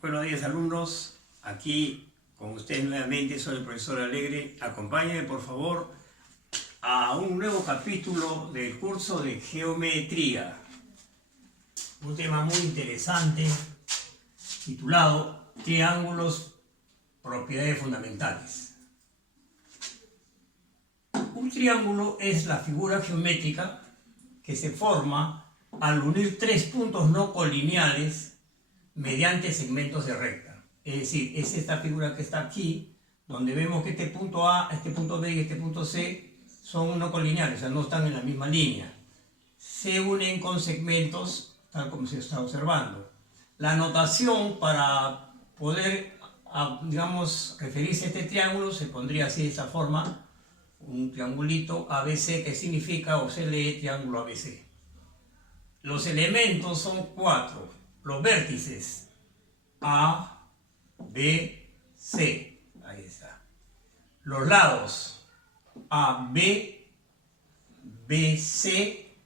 Buenos días, alumnos. Aquí con ustedes nuevamente, soy el profesor Alegre. Acompáñenme por favor a un nuevo capítulo del curso de geometría. Un tema muy interesante titulado Triángulos, propiedades fundamentales. Un triángulo es la figura geométrica que se forma al unir tres puntos no colineales mediante segmentos de recta. Es decir, es esta figura que está aquí, donde vemos que este punto A, este punto B y este punto C son no colineales, o sea, no están en la misma línea. Se unen con segmentos, tal como se está observando. La notación para poder, digamos, referirse a este triángulo se pondría así de esta forma, un triangulito ABC que significa, o se lee triángulo ABC. Los elementos son cuatro. Los vértices A, B, C. Ahí está. Los lados A, B, B, C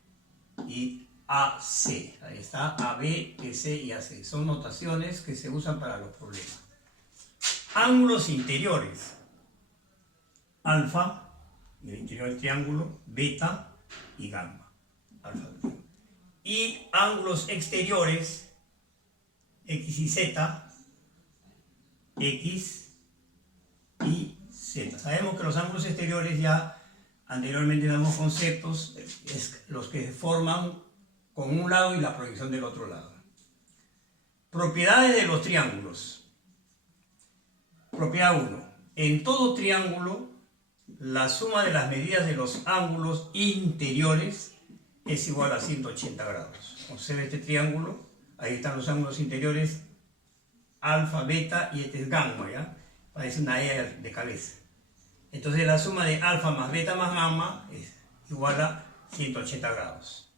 y AC. Ahí está. A, B, B, C y AC. Son notaciones que se usan para los problemas. Ángulos interiores. Alfa, en el interior del triángulo, beta y gamma. Alfa, beta. Y ángulos exteriores, X y Z, X y Z. Sabemos que los ángulos exteriores ya anteriormente damos conceptos, es los que forman con un lado y la proyección del otro lado. Propiedades de los triángulos. Propiedad 1. En todo triángulo, la suma de las medidas de los ángulos interiores es igual a 180 grados. Observe este triángulo, ahí están los ángulos interiores, alfa, beta y este es gamma, ¿ya? Parece una E de cabeza. Entonces la suma de alfa más beta más gamma es igual a 180 grados.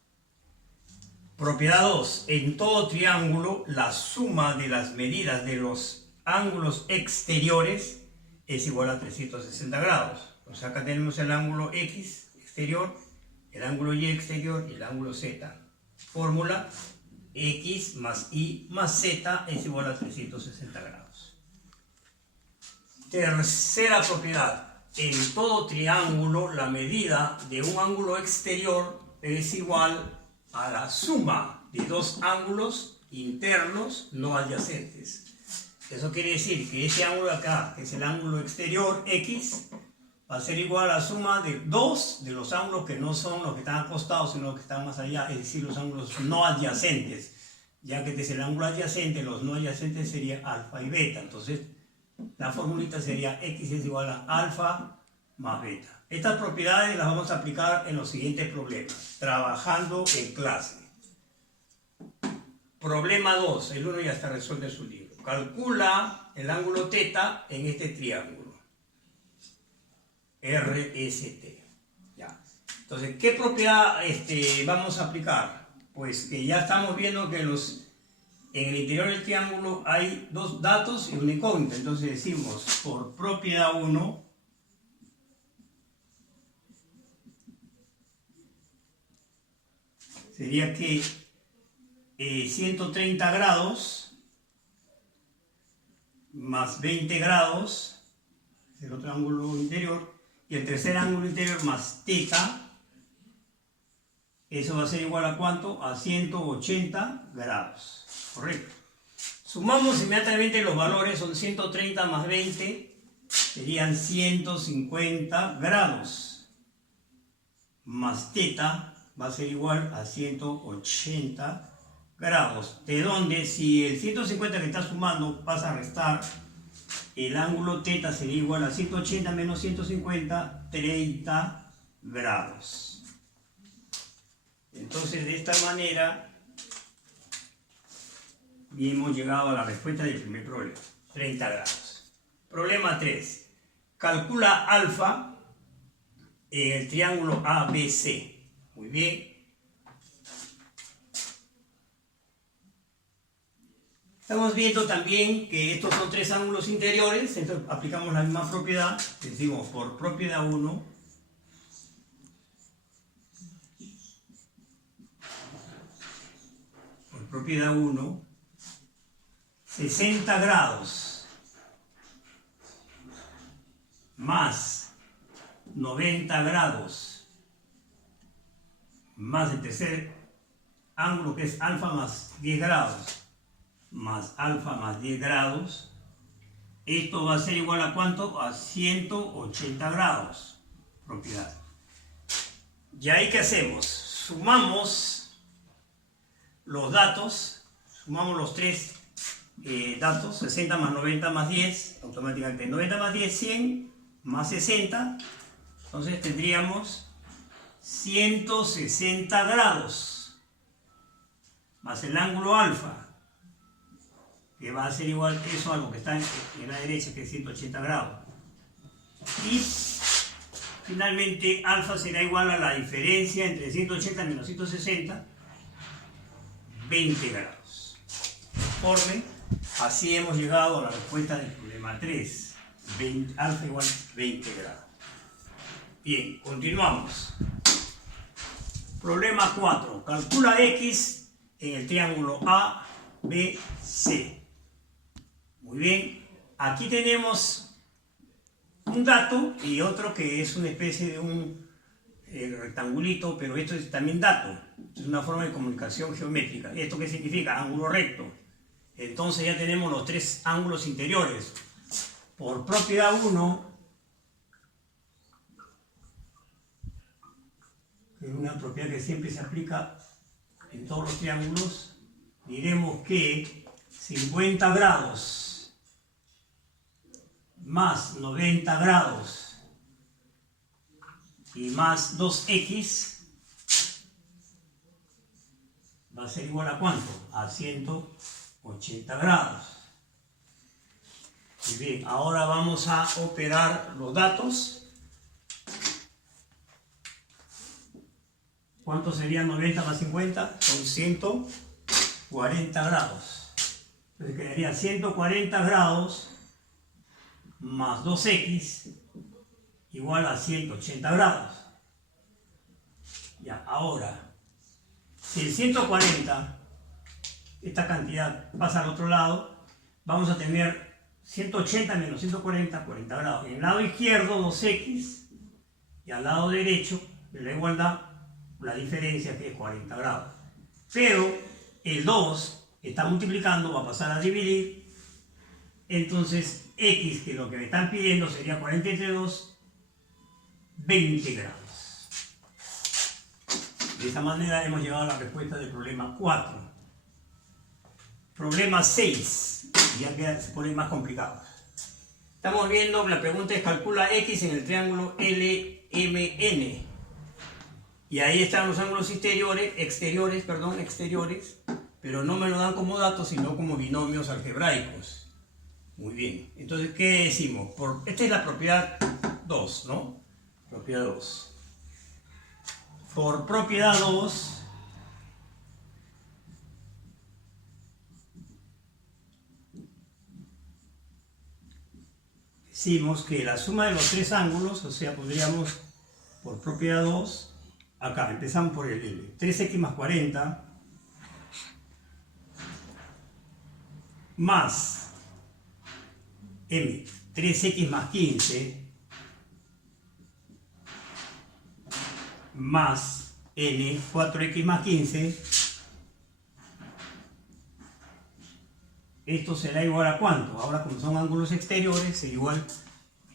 Propiedad 2. En todo triángulo, la suma de las medidas de los ángulos exteriores es igual a 360 grados. O sea, acá tenemos el ángulo X exterior, el ángulo Y exterior y el ángulo Z. Fórmula: X más Y más Z es igual a 360 grados. Tercera propiedad. En todo triángulo, la medida de un ángulo exterior es igual a la suma de dos ángulos internos no adyacentes. Eso quiere decir que este ángulo de acá, que es el ángulo exterior X, va a ser igual a la suma de dos de los ángulos que no son los que están acostados, sino los que están más allá, es decir, los ángulos no adyacentes. Ya que este es el ángulo adyacente, los no adyacentes serían alfa y beta. Entonces, la formulita sería X es igual a alfa más beta. Estas propiedades las vamos a aplicar en los siguientes problemas, trabajando en clase. Problema 2, el 1 ya está resuelto en su libro. Calcula el ángulo θ en este triángulo. RST. Ya. Entonces, ¿qué propiedad vamos a aplicar? Pues que ya estamos viendo que en el interior del triángulo hay dos datos y una incógnita. Entonces decimos, por propiedad 1, sería que 130 grados más 20 grados, es el otro ángulo interior, y el tercer ángulo interior más θ, eso va a ser igual a ¿cuánto? A 180 grados, correcto. Sumamos inmediatamente los valores, son 130 más 20, serían 150 grados, más θ va a ser igual a 180 grados, de donde si el 150 que está sumando pasa a restar, el ángulo θ sería igual a 180 menos 150, 30 grados. Entonces, de esta manera, hemos llegado a la respuesta del primer problema, 30 grados. Problema 3. Calcula alfa en el triángulo ABC. Muy bien. Estamos viendo también que estos son tres ángulos interiores, entonces aplicamos la misma propiedad, decimos por propiedad 1, propiedad 1, 60 grados más 90 grados más el tercer ángulo que es alfa más 10 grados más alfa más 10 grados, esto va a ser igual a ¿cuánto? A 180 grados, propiedad. ¿Y ahí qué hacemos? Sumamos los datos, sumamos los tres datos, 60 más 90 más 10, automáticamente 90 más 10, 100 más 60, entonces tendríamos 160 grados más el ángulo alfa, que va a ser igual eso a lo que está en la derecha, que es 180 grados. Y finalmente alfa será igual a la diferencia entre 180 menos 160, 20 grados. Conforme, así hemos llegado a la respuesta del problema 3. Alfa igual 20 grados. Bien, continuamos. Problema 4. Calcula X en el triángulo A, B, C. Muy bien, aquí tenemos un dato y otro que es una especie de un rectangulito, pero esto es también dato. Es una forma de comunicación geométrica. ¿Esto qué significa? Ángulo recto. Entonces ya tenemos los tres ángulos interiores. Por propiedad 1, que es una propiedad que siempre se aplica en todos los triángulos, diremos que 50 grados más 90 grados y más 2x va a ser igual a ¿cuánto? A 180 grados. Muy bien, ahora vamos a operar los datos. ¿Cuánto serían 90 más 50? Son 140 grados. Entonces quedaría 140 grados más 2x igual a 180 grados. Ya, ahora, si el 140, esta cantidad pasa al otro lado, vamos a tener 180 menos 140, 40 grados. En el lado izquierdo 2x y al lado derecho de la igualdad la diferencia que es 40 grados. Pero el 2 está multiplicando, va a pasar a dividir, entonces x, que lo que me están pidiendo sería 40 entre 2, 20 grados. De esta manera hemos llegado a la respuesta del problema 4. Problema 6, ya que se pone más complicado. Estamos viendo, la pregunta es calcula x en el triángulo LMN. Y ahí están los ángulos exteriores, pero no me lo dan como datos, sino como binomios algebraicos. Muy bien, entonces, ¿qué decimos? Esta es la propiedad 2, ¿no? Propiedad 2. Por propiedad 2, decimos que la suma de los tres ángulos, o sea, podríamos, por propiedad 2, acá, empezamos por el L. 3x más 40 más M, 3x más 15 más N, 4x más 15. Esto será igual a ¿cuánto? Ahora, como son ángulos exteriores, será igual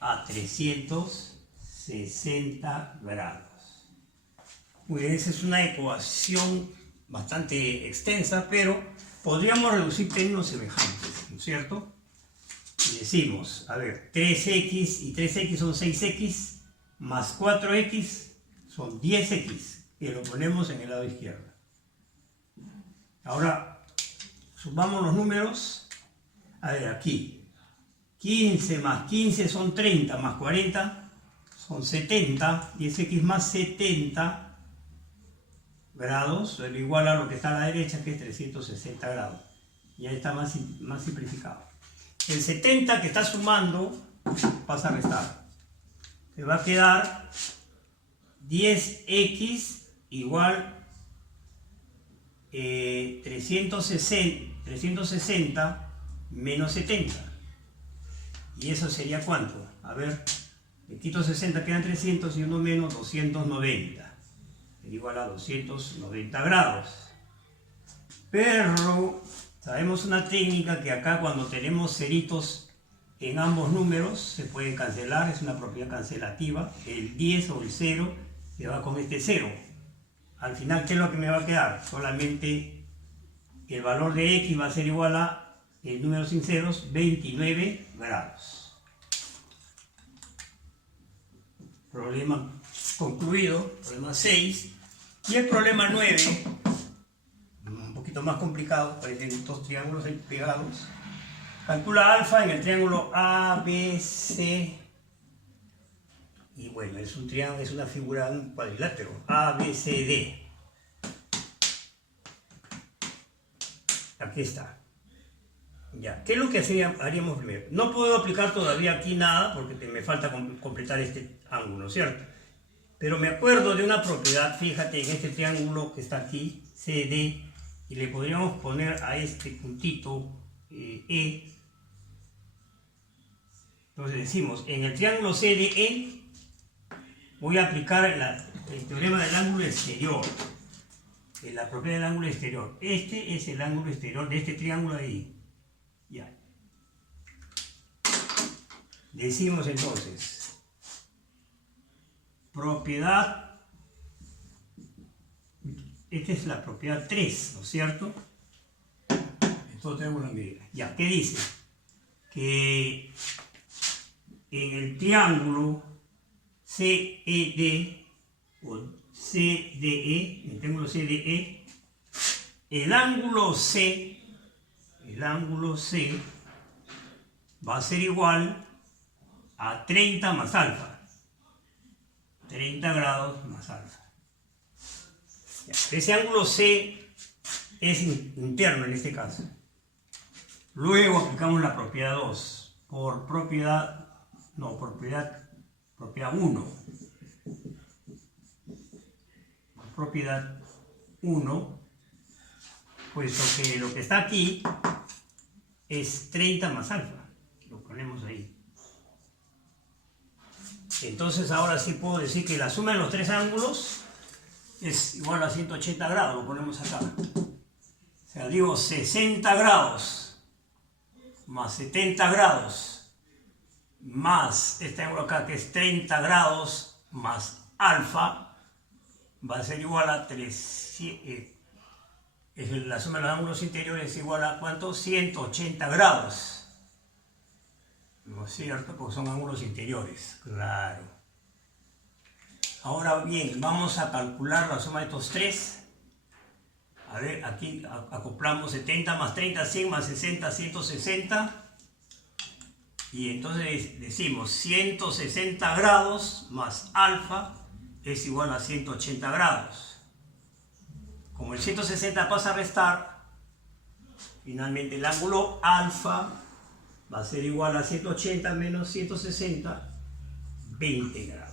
a 360 grados. Muy bien, esa es una ecuación bastante extensa, pero podríamos reducir términos semejantes, ¿no es cierto? Y decimos, a ver, 3x y 3x son 6x, más 4x son 10x, que lo ponemos en el lado izquierdo. Ahora, sumamos los números. A ver, aquí, 15 más 15 son 30, más 40 son 70, 10x más 70 grados, es igual a lo que está a la derecha, que es 360 grados. Ya está más simplificado. El 70 que está sumando pasa a restar. Se va a quedar 10x igual 360 menos 70. ¿Y eso sería cuánto? A ver, le quito 60, quedan 300 y 1 menos 290. Es igual a 290 grados. Pero sabemos una técnica que acá cuando tenemos ceritos en ambos números se pueden cancelar, es una propiedad cancelativa. El 10 o el 0 se va con este 0. Al final, ¿qué es lo que me va a quedar? Solamente el valor de x va a ser igual a el número sin ceros, 29 grados. Problema concluido, problema 6. Y el problema 9, un poquito más complicado, parecen dos triángulos ahí pegados. Calcula alfa en el triángulo ABC. Y bueno, es un triángulo, es una figura, un cuadrilátero, ABCD. Aquí está. Ya, ¿qué es lo que haríamos primero? No puedo aplicar todavía aquí nada porque me falta completar este ángulo, ¿cierto? Pero me acuerdo de una propiedad, fíjate, en este triángulo que está aquí, CD, y le podríamos poner a este puntito E. Entonces decimos, en el triángulo CDE voy a aplicar el teorema del ángulo exterior. La propiedad del ángulo exterior. Este es el ángulo exterior de este triángulo ahí. Ya. Decimos entonces, propiedad, esta es la propiedad 3, ¿no es cierto? Esto tenemos la medida. Ya, ¿qué dice? Que en el triángulo CED o CDE, en el triángulo CDE, el ángulo C va a ser igual a 30 más alfa. 30 grados más alfa. Ya, ese ángulo C es interno en este caso. Luego aplicamos la propiedad 2 por propiedad 1. Por propiedad 1, puesto que lo que está aquí es 30 más alfa. Lo ponemos ahí. Entonces ahora sí puedo decir que la suma de los tres ángulos es igual a 180 grados. Lo ponemos acá. O sea, digo 60 grados más 70 grados más este ángulo acá que es 30 grados más alfa va a ser igual a 3. La suma de los ángulos interiores es igual a ¿cuánto? 180 grados. ¿No es cierto? Porque son ángulos interiores. Claro. Ahora bien, vamos a calcular la suma de estos tres. A ver, aquí acoplamos 70 más 30, 100 más 60, 160. Y entonces decimos 160 grados más alfa es igual a 180 grados. Como el 160 pasa a restar, finalmente el ángulo alfa va a ser igual a 180 menos 160, 20 grados.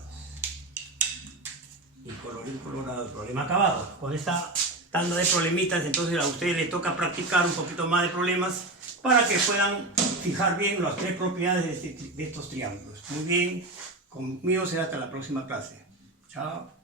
Y colorín colorado, el problema acabado. Con esta tanda de problemitas, entonces a ustedes les toca practicar un poquito más de problemas para que puedan fijar bien las tres propiedades de estos triángulos. Muy bien, conmigo será hasta la próxima clase. Chao.